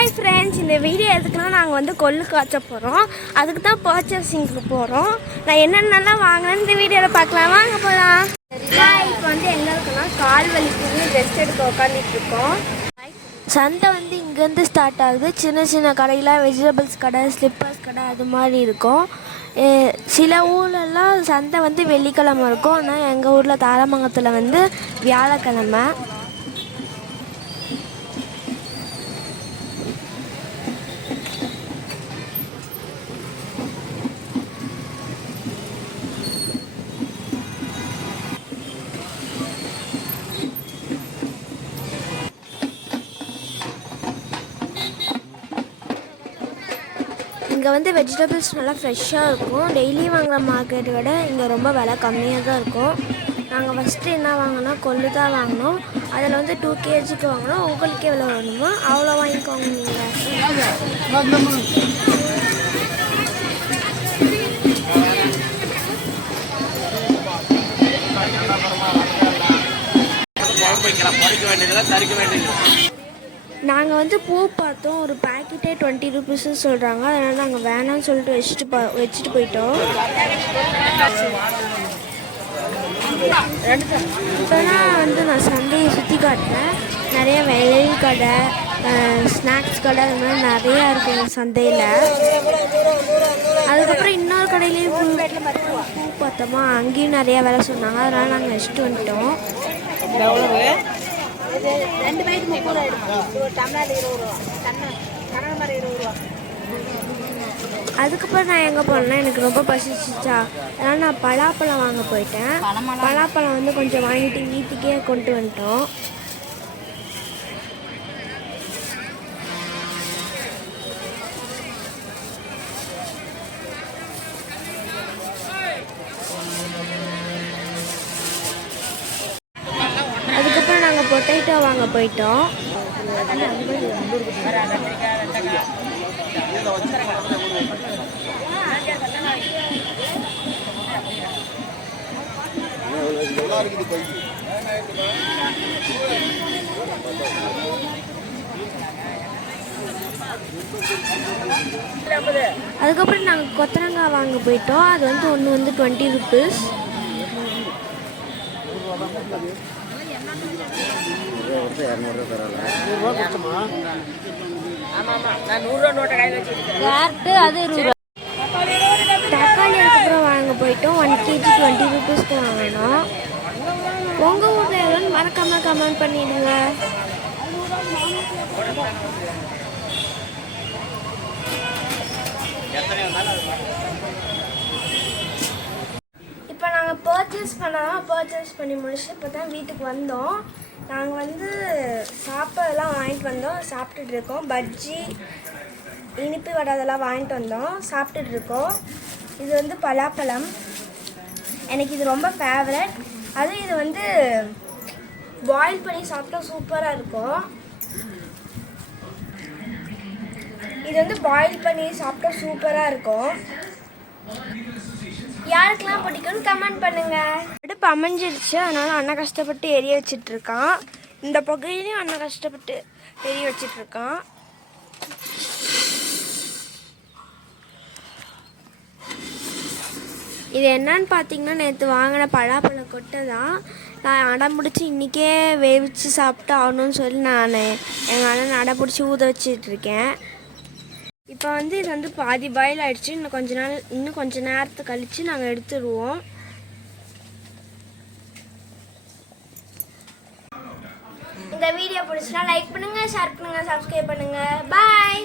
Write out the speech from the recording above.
Hi friends இந்த video எதுக்குன்னா நாங்கள் வந்து கொள்ளு காய்ச்ச போகிறோம் அதுக்கு தான் பர்ச்சேசிங்க்கு போகிறோம் நான் என்னென்னலாம் வாங்கினேன் இந்த வீடியோவில் பார்க்கலாம். வாங்க போகலாம் இப்போ வந்து எங்கே இருக்குன்னா கால் வலிக்கு ரெஸ்ட் எடுக்க உட்காந்துட்டு இருக்கோம். சந்தை வந்து இங்கேருந்து ஸ்டார்ட் ஆகுது. சின்ன சின்ன கடையில் வெஜிடபிள்ஸ் கடை ஸ்லிப்பர்ஸ் கடை அது மாதிரி இருக்கும். சில ஊர்லலாம் சந்தை வந்து வெள்ளிக்கிழமை இருக்கும். ஆனால் எங்கள் ஊரில் தாரமங்கலத்தில் வந்து வியாழக்கிழமை. இங்கே வந்து வெஜிடபிள்ஸ் நல்லா ஃப்ரெஷ்ஷாக இருக்கும். டெய்லி வாங்குகிற மார்க்கெட்டை விட இங்கே ரொம்ப விலை கம்மியாக தான் இருக்கும். நாங்கள் ஃபஸ்ட்டு என்ன வாங்கினோம்? கொள்ளு தான் வாங்கினோம். அதில் வந்து டூ கேஜிக்கு வாங்கினோம். உங்களுக்கு எவ்வளோ வேணுமோ அவ்வளோ வாங்கிக்கோங்க நீங்கள் குழம்பு வேண்டியதில்லை தரிக்க வேண்டியதில்லை நாங்கள் வந்து பூ பார்த்தோம். ஒரு பேக்கெட்டே டுவெண்ட்டி ருபீஸ்னு சொல்கிறாங்க அதனால் நாங்கள் வேணாம்னு சொல்லிட்டு வச்சுட்டு பா வச்சுட்டு போயிட்டோம். இப்போனா வந்து நான் சந்தையை சுற்றி காட்டினேன் நிறைய விலை கடை ஸ்நாக்ஸ் கடை அது மாதிரி நிறையா இருக்குது எங்கள் சந்தையில். அதுக்கப்புறம் இன்னொரு கடையிலையும் பூ பூ பார்த்தோமா. அங்கேயும் நிறையா வேலை சொன்னாங்க. அதனால் நாங்கள் வச்சுட்டு வந்துட்டோம். ரெண்டு பேருக்கு முப்பது ரூபா எடுக்கும் ஒரு டம்ளர் இருபது ரூபா. டம்ளர் கனக மரம் இருபது ரூபா. அதுக்கப்புறம் நான் எங்கே போனேன்னா எனக்கு ரொம்ப பசிச்சிச்சா. அதனால் நான் பலாப்பழம் வாங்க போயிட்டேன். பலாப்பழம் வந்து கொஞ்சம் வாங்கிட்டு வீட்டுக்கே கொண்டு வந்துட்டோம் அதுக்கப்புறம் நாங்கள் பொட்டேட்டோ வாங்க போயிட்டோம். அதுக்கப்புறம் நாங்கள் கொத்தரங்காய் வாங்க போயிட்டோம். அது வந்து ஒன்று வந்து டுவெண்ட்டி ருபீஸ் தக்காளி அதுக்கப்புறம் வாங்க போயிட்டோம். ஒன் கேஜி டுவெண்ட்டி ருபீஸ்க்கு வாங்கணும் உங்கள் ஊரில் எவ்வளோன்னு மறக்காமல் கமெண்ட் பண்ணிடுங்க. பர்ச்சேஸ் பண்ணலாம் பர்ச்சேஸ் பண்ணி முடிச்சுட்டு இப்போ தான் வீட்டுக்கு வந்தோம். நாங்கள் வந்து சாப்பாடெல்லாம் வாங்கிட்டு வந்தோம் சாப்பிட்டுட்டு இருக்கோம். பஜ்ஜி இனிப்பு வடை அதெல்லாம் வாங்கிட்டு வந்தோம் சாப்பிட்டுட்டு இருக்கோம். இது வந்து பலாப்பழம். எனக்கு இது ரொம்ப ஃபேவரட் அதுவும் இது வந்து பாயில் பண்ணி சாப்பிட்டா சூப்பராக இருக்கும். இது வந்து பாயில் பண்ணி சாப்பிட்டா சூப்பராக இருக்கும். யாருக்கெல்லாம் பிடிக்கும்னு கமெண்ட் பண்ணுங்க. அடுப்பு அமைஞ்சிருச்சு. அதனால அண்ணன் கஷ்டப்பட்டு எரிய வச்சிட்டு இருக்கான் இந்த புகையிலையும் அண்ணன் கஷ்டப்பட்டு எரிய வச்சிட்டு இருக்கான் இது என்னன்னு பார்த்தீங்கன்னா நேற்று வாங்கின பலாப்பழ கொட்டை தான் நான் அடம் பிடிச்சி இன்றைக்கே வேவிச்சு சாப்பிட்டு ஆகணும்னு சொல்லி நான் எங்கள் அண்ணன் அடம் பிடிச்சி ஊத வச்சிட்ருக்கேன். இப்போ வந்து இது வந்து பாதி பாயில் ஆகிடுச்சு இன்னும் கொஞ்ச நாள் இன்னும் கொஞ்ச நேரத்தை கழித்து நாங்கள் எடுத்துடுவோம் இந்த வீடியோ பிடிச்சினா லைக் பண்ணுங்கள் ஷேர் பண்ணுங்கள் சப்ஸ்கிரைப் பண்ணுங்கள் பாய்